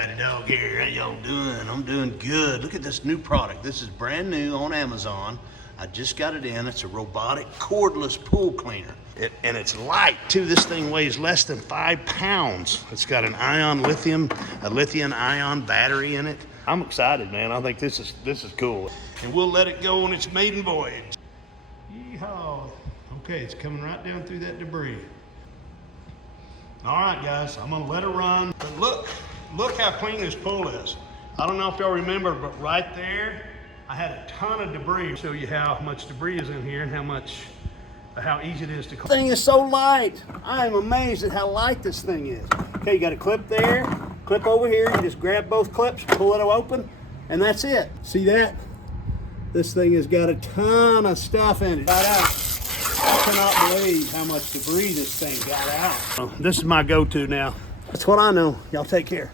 Ruddy Dog here. How y'all doing? I'm doing good. Look at this new product. This is brand new on Amazon. I just got it in. It's a robotic cordless pool cleaner. And it's light too. This thing weighs less than 5 pounds. It's got an a lithium ion battery in it. I'm excited, man. I think this is cool. And we'll let it go on its maiden voyage. Yeehaw. Okay, it's coming right down through that debris. All right, guys, I'm gonna let it run. But look how clean this pool is. I don't know if y'all remember, but right there, I had a ton of debris. Show you how much debris is in here and how easy it is to clean. This thing is so light. I am amazed at how light this thing is. Okay, you got a clip there, clip over here. You just grab both clips, pull it open, and that's it. See that? This thing has got a ton of stuff in it. Right out. I cannot believe how much debris this thing got out. This is my go-to now. That's what I know. Y'all take care.